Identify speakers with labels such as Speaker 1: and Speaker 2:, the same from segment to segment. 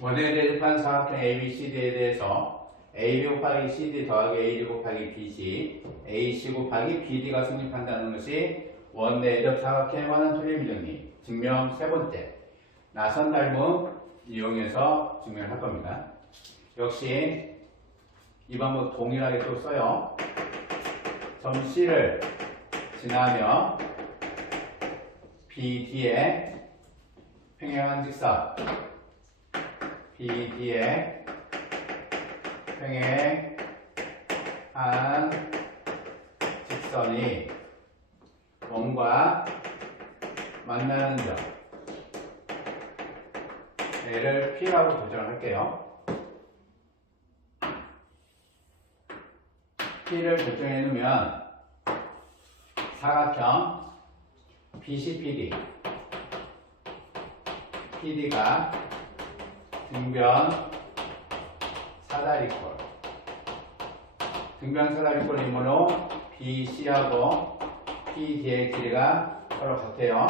Speaker 1: 원에 대입한 사각형 ABCD에 대해서 AB 곱하기 CD 더하기 AD 곱하기 BC, AC 곱하기 BD가 성립한다는 것이 원내접 사각형에 관한 틀림 정리 증명 세 번째 나선 닮음 이용해서 증명을 할 겁니다. 역시 이 방법 동일하게 또 써요. 점 C를 지나며 BD에 평행한 직선 BD에 평행한 직선이 원과 만나는 점 얘를 P라고 고정할게요. P를 고정해 놓으면 사각형 BCPD PD가 등변 사다리꼴 등변 사다리꼴 이므로 BC하고 PD의 길이가 서로 같아요.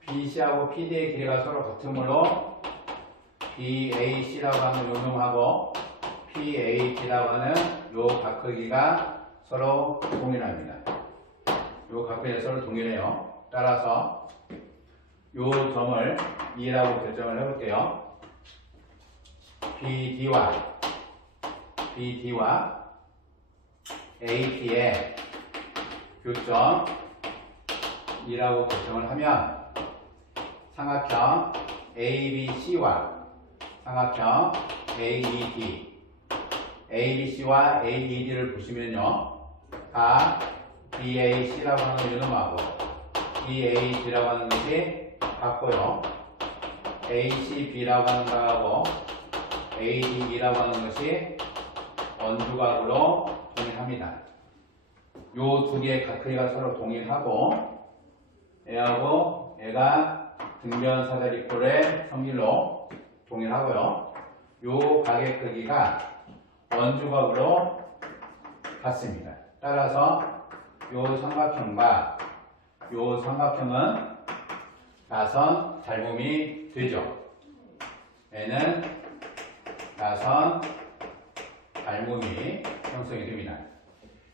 Speaker 1: BC하고 PD의 길이가 서로 같으므로 BAC라고 하는 요 놈하고 PAD라고 하는 요각 크기가 서로 동일합니다. 요각 크기가 서로 동일해요. 따라서 요 점을 2라고 결정을 해볼게요. BD와 BD와 AD의 교점 2라고 결정을 하면 삼각형 ABC와 삼각형 AED ABC와 AED를 보시면요. 각 BAC라고 하는 이놈하고 BAD라고 하는 것이 같고요. ACB라고 하는 거하고 ADE라고 하는 것이 원주각으로 동일합니다. 요 두 개의 각 크기가 서로 동일하고 얘하고 얘가 등변 사다리꼴의 성질로 동일하고요. 요 각의 크기가 원주각으로 같습니다. 따라서 요 삼각형과 요 삼각형은 나선 닮음이 되죠. 얘는 나선 닮음이 형성이 됩니다.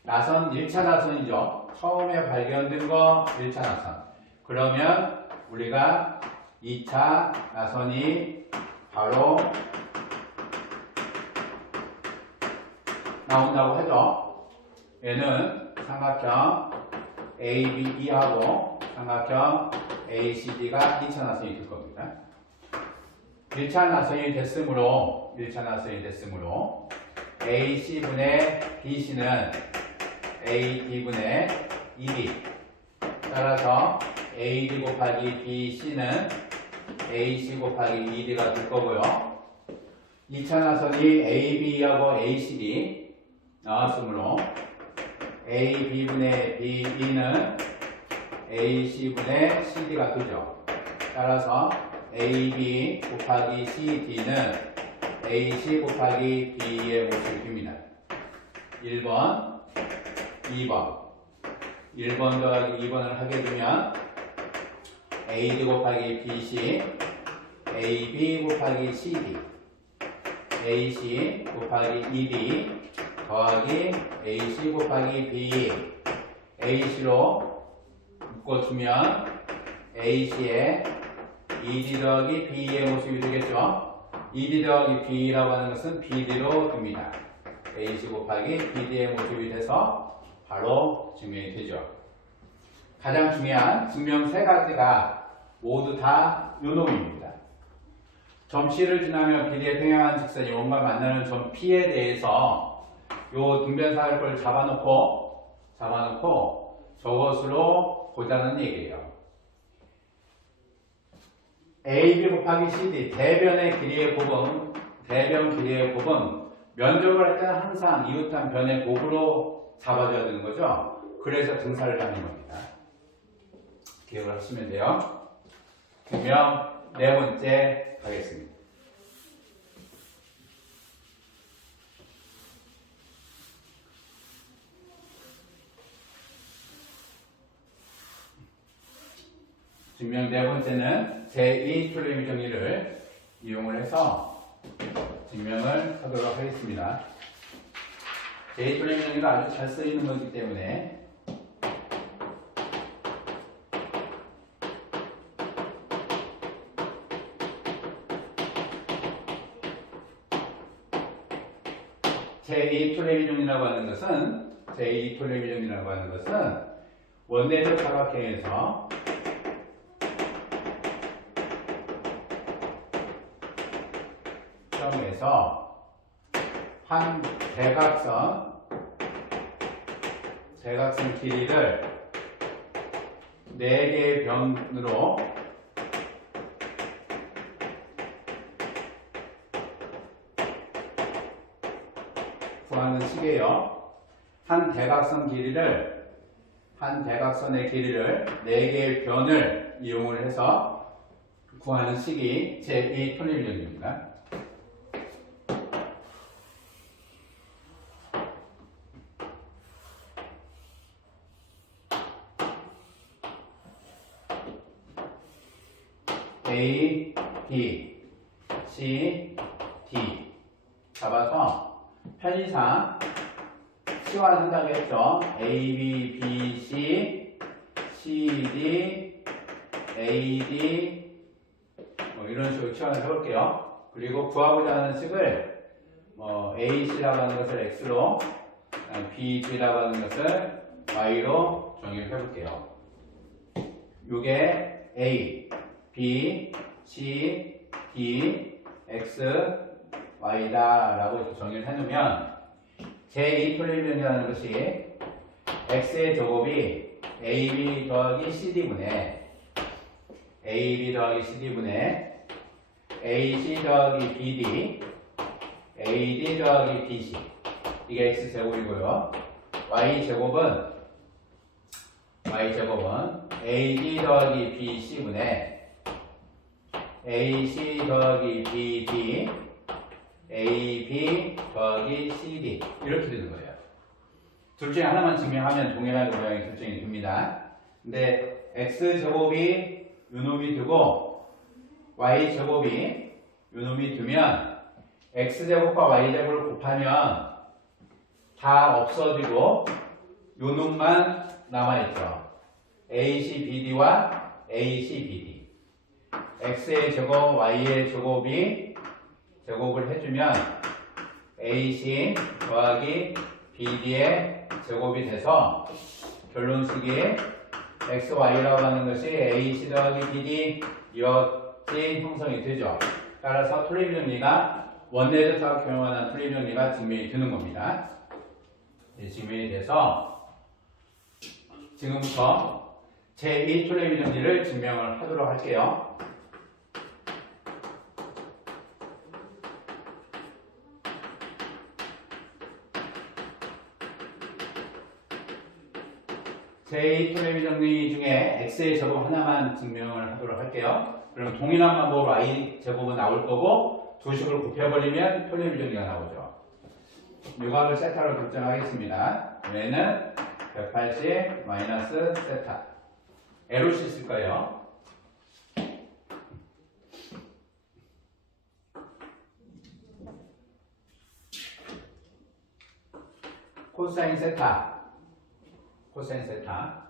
Speaker 1: 나선 1차 나선이죠. 처음에 발견된 거 1차 나선. 그러면 우리가 2차 나선이 바로 나온다고 하죠. 얘는 삼각형 ABE하고 삼각형 ACD가 2차 나선이 될 겁니다. 1차 나선이 됐으므로 1차 나선이 됐으므로 AC분의 BC는 AD분의 ED 따라서 AD 곱하기 BC는 AC 곱하기 ED가 될 거고요. 2차 나선이 AB하고 ACD 나왔으므로 AB분의 BE는 AC분의 CD가 되죠. 따라서 AB 곱하기 CD는 AC 곱하기 B의 모습입니다. 1번, 2번. 1번 더하기 2번을 하게 되면 AD 곱하기 BC, AB 곱하기 CD, AC 곱하기 ED 더하기 AC 곱하기 B, AC로 묶어주면 AC의 ED 더하기 B의 모습이 되겠죠. ED 더하기 B라고 하는 것은 BD로 됩니다. AC 곱하기 BD의 모습이 돼서 바로 증명이 되죠. 가장 중요한 증명 세 가지가 모두 다 요놈입니다. 점 C를 지나면 BD에 평행한 직선이 원과 만나는 점 P에 대해서 요 등변사를 잡아놓고 잡아놓고 저것으로 보자는 얘기예요. AB 곱하기 CD 대변의 길이의 곱은 대변 길이의 곱은 면적을 할 때는 항상 이웃한 변의 곱으로 잡아줘야 되는 거죠. 그래서 등사를 하는 겁니다. 기억을 하시면 돼요. 그러면 네 번째 가겠습니다. 증명 네 번째는 제2 플레임 정리를 이용을 해서 증명을 하도록 하겠습니다. 제2톨레미 정리가 아주 잘 쓰이는 거기 때문에 제2톨레미종이라고 하는 것은 제2톨레미종이라고 하는 것은 원내적 사각형에서 한 대각선 대각선 길이를 4개의 변으로 구하는 식이에요. 한 대각선 길이를 한 대각선의 길이를 4개의 변을 이용을 해서 구하는 식이 제2 톨레미정입니다. A, B, C, D 잡아서 편의상 치환한다고 했죠. A, B, B, C, C, D, A, D 뭐 이런 식으로 치환을 해볼게요. 그리고 구하고자 하는 식을 뭐 A, C라고 하는 것을 X로 B, D라고 하는 것을 Y로 정의를 해볼게요. 요게 A, B, C, D, X, Y다 라고 정의를 해놓으면 제2 톨레미정이라는 것이 X의 제곱이 AB 더하기 CD분의 AB 더하기 CD분의 AC 더하기 BD AD 더하기 BC 이게 X제곱이고요. Y제곱은 Y제곱은 AD 더하기 BC분의 AC 더하기 BD, AB 더하기 CD 이렇게 되는 거예요. 둘 중에 하나만 증명하면 동일하게 모양이 결정이 됩니다. 근데 x 제곱이 요놈이 되고 y 제곱이 요놈이 되면 x 제곱과 y 제곱을 곱하면 다 없어지고 요놈만 남아있죠. AC BD와 AC BD. X의 제곱, y의 제곱이 제곱을 해주면 ac 더하기 bd의 제곱이 돼서 결론식이 x, y라고 하는 것이 ac 더하기 bd 이렇게 형성이 되죠. 따라서 원내적 사각형에 톨레미 정리가 증명이 되는 겁니다. 네, 증명이 돼서 지금부터 제2 톨레미 정리를 증명을 하도록 할게요. 제2 톨레미 정리 중에 x의 제곱 하나만 증명을 하도록 할게요. 그럼 동일한 방법으로 y 제곱은 나올 거고 두 식을 곱해버리면 톨레미 정리가 나오죠. 유각을 세타로 결정하겠습니다. 얘는 180 마이너스 세타. 에로시 쓸 거예요. 코사인 세타. 코사인 세타.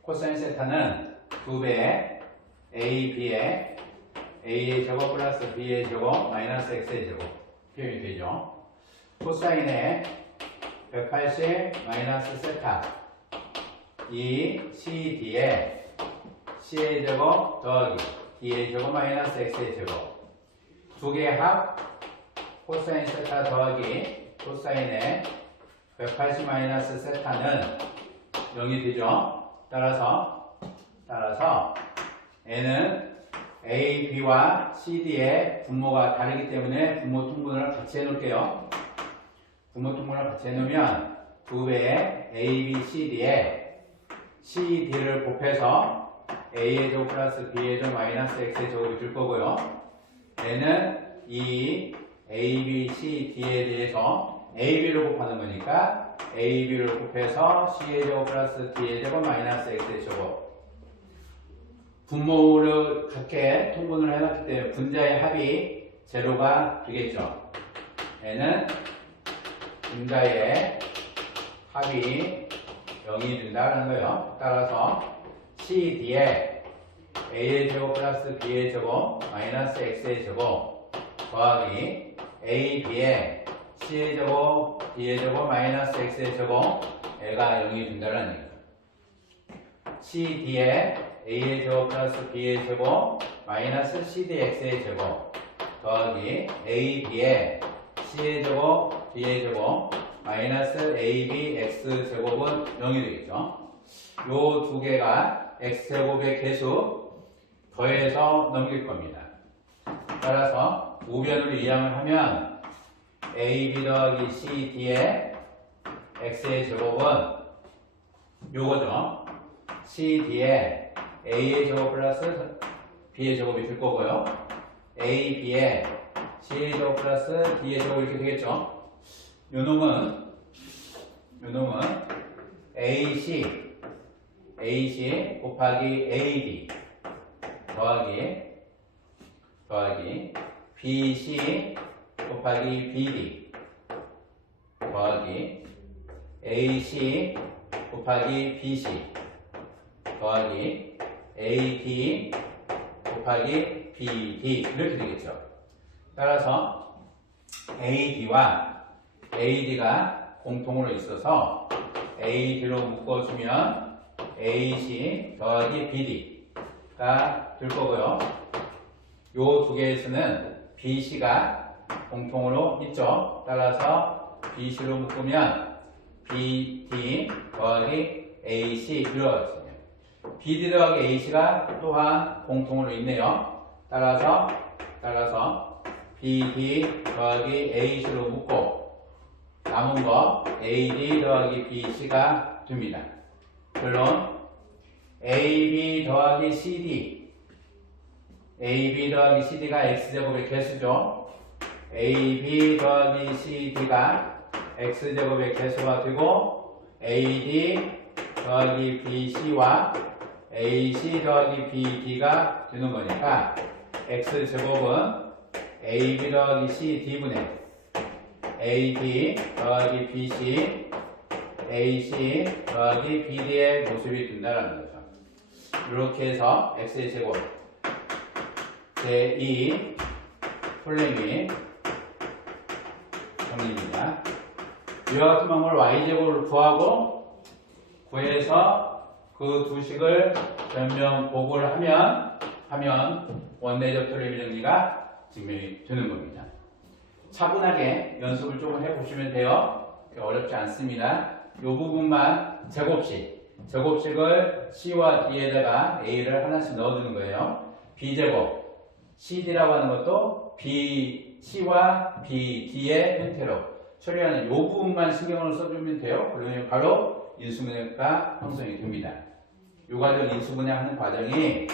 Speaker 1: 코사인 세타는 2배의 a, b의 a의 제곱 플러스 b의 제곱 마이너스 x의 제곱 표현이 되죠. 코사인의 180 마이너스 세타 이 CD의 C의 제곱 더하기 D의 제곱 마이너스 X의 제곱 두 개의 합 코사인 세타 더하기 코사인의 180 마이너스 세타는 0이 되죠. 따라서 따라서 N은 A, B와 CD의 분모가 다르기 때문에 분모 통분을 같이 해놓을게요. 분모 통분을 같이 해놓으면 두 배의 A, B, CD에 CD를 곱해서 A의 제곱 플러스 B의 제곱 마이너스 X의 제곱이 줄 거고요. N은 이 A, B, C, D에 대해서 A, B를 곱하는 거니까 A, B를 곱해서 C의 제곱 플러스 D의 제곱 마이너스 X의 제곱 분모를 각게 통분을 해놨기 때문에 분자의 합이 제로가 되겠죠. 얘는 분자의 합이 0이 된다는 거예요. 따라서 CD에 A의 제곱 플러스 B의 제곱 마이너스 X의 제곱 더하기 A, B에 C의 제곱, D의 제곱 마이너스 X의 제곱 얘가 0이 된다는 얘기예요. CD에 A의 제곱 플러스 B의 제곱 마이너스 CDX의 제곱 더하기 A, B에 C의 제곱, D의 제곱 마이너스 AB X 제곱은 0이 되겠죠. 요 두 개가 X 제곱의 개수 더해서 넘길 겁니다. 따라서 우변으로 이항을 하면 AB 더하기 CD의 X의 제곱은 요거죠. CD에 A의 제곱 플러스 B의 제곱이 될 거고요. AB에 C의 제곱 플러스 D의 제곱 이렇게 되겠죠. 요 놈은 요 놈은 AC AC 곱하기 AD 더하기 더하기 BC 곱하기 BD 더하기 AC 곱하기 BC 더하기 AD 곱하기 BD 이렇게 되겠죠. 따라서 AD와 AD가 공통으로 있어서 AD로 묶어주면 AC 더하기 BD가 될 거고요. 요 두 개에서는 BC가 공통으로 있죠. 따라서 BC로 묶으면 BD 더하기 AC 이루어집니다. BD 더하기 AC가 또한 공통으로 있네요. 따라서 따라서 BD 더하기 AC로 묶고 남은 거 AD 더하기 BC가 됩니다. 물론 AB 더하기 CD AB 더하기 CD가 X제곱의 개수죠. AB 더하기 CD가 X제곱의 개수가 되고 AD 더하기 BC와 AC 더하기 BD가 되는 거니까 X제곱은 AB 더하기 CD분의 AD 더하기 BC AC 더하기 BD의 모습이 된다는 거죠. 이렇게 해서 X의 제곱 제2 폴레미 정리입니다. 이와 같은 방법을 Y제곱을 구하고 구해서 그 두 식을 변명 보고를 하면 하면 원내적 폴레미 정리가 증명이 되는 겁니다. 차분하게 연습을 조금 해보시면 돼요. 어렵지 않습니다. 이 부분만 제곱식, 제곱식을 C와 D에다가 A를 하나씩 넣어주는 거예요. B제곱, CD라고 하는 것도 B, C와 B, D의 형태로 처리하는 이 부분만 신경을 써주면 돼요. 그러면 바로 인수분해가 형성이 됩니다. 이 과정 인수분해하는 과정이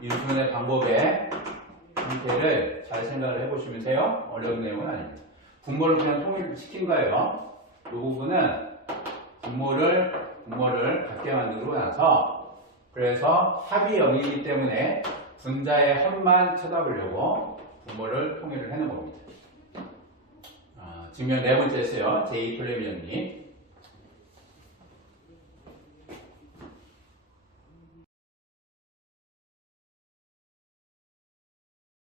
Speaker 1: 인수분해 방법의 형태를 잘 생각을 해보시면 돼요. 어려운 내용은 아닙니다. 분모를 그냥 통일시킨 거예요. 이 부분은 분모를 분모를 같게 만들고 나서 그래서 합이 0이기 때문에 분자의 합만 찾아보려고 분모를 통일을 해놓은 겁니다. 아, 증명 네 번째였어요. 제2 플레미 정리.